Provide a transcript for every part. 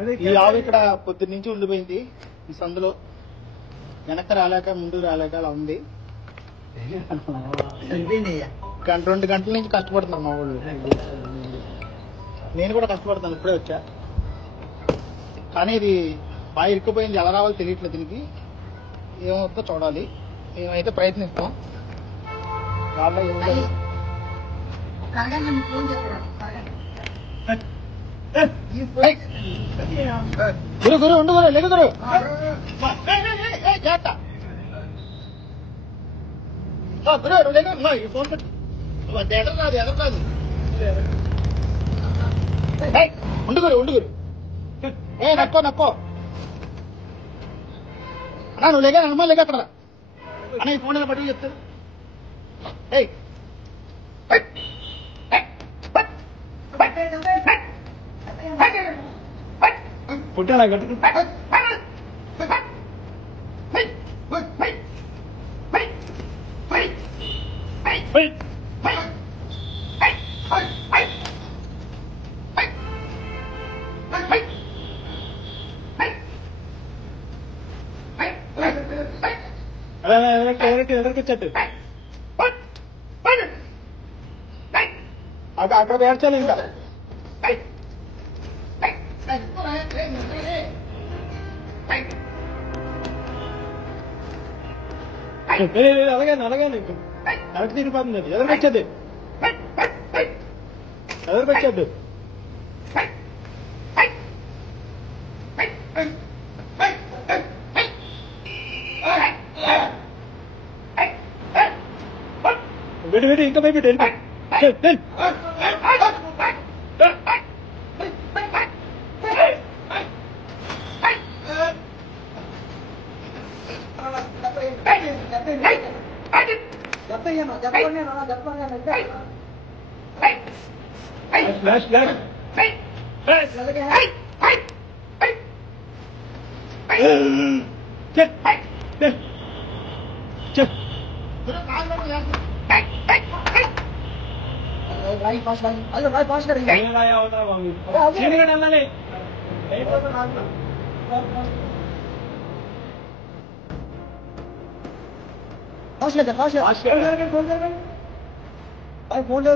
ఈ ఆవు ఇక్కడ పొద్దున్న నుంచి ఉండిపోయింది ఈ సందులో. వెనక్కి రాలేక ముందు రాలేక అలా ఉంది. 2 గంటల నుంచి కష్టపడుతున్నాను మా వాళ్ళు. నేను కూడా కష్టపడుతాను, ఇప్పుడే వచ్చా. కానీ ఇది బాగా ఇరుక్కుపోయింది, ఎలా రావాలో తెలియట్లేదు. దీనికి ఏమవుతుందో చూడాలి. మేమైతే ప్రయత్నిస్తాం. వాళ్ళ ఏముండదు. గురు గురు ఉండు గురు, లేదు గురు. గురు లేదు, ఈ ఫోన్ పెట్టి ఎదరు రాదు, ఎదరు రాదు. ఉండు గురు, ఉండు గురు. నక్కో నక్కో అన్నా, నువ్వు లేక అమ్మ లేక అక్కడ అన్న. ఈ ఫోన్ పట్టుకు చెప్తారు. పుట్టాలా కట్టు. ఎదరికొచ్చట్టు అక్కడ పేర్చాలి ఇంకా. అలాగే అలాగే వెనక్కి తిరిగిపోతుంది. అది ఎదరికొచ్చేది, ఎదరికొచ్చేద్దు. వెడి వెడి ఇంకా భయపెట్టి వెళ్ళి ఫోన్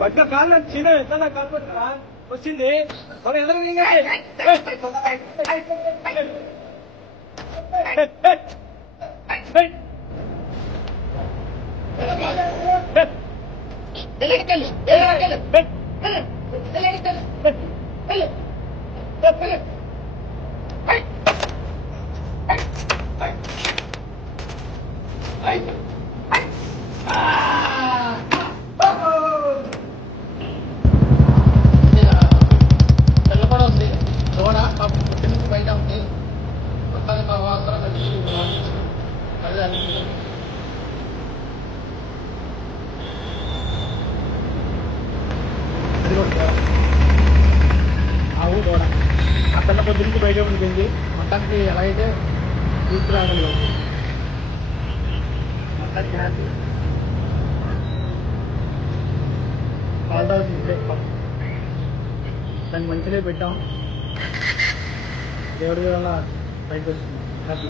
బట్ట కాళ్ళ చిన్న ఎట్లా కాల్పడుతున్నా వచ్చింది మన ఎదురు ఆవు దూడ ఆ పిల్ల పొద్దునికి బయట ఉండిపోయింది. మొత్తానికి ఎలాగైతే తీసుకురాగలిగాం. మొత్తానికి హ్యాపీ. పాలు తాగుతుంది, దాన్ని మంచిగా పెట్టాం. దేవుడి వల్ల బయటకు వస్తుంది హ్యాపీ.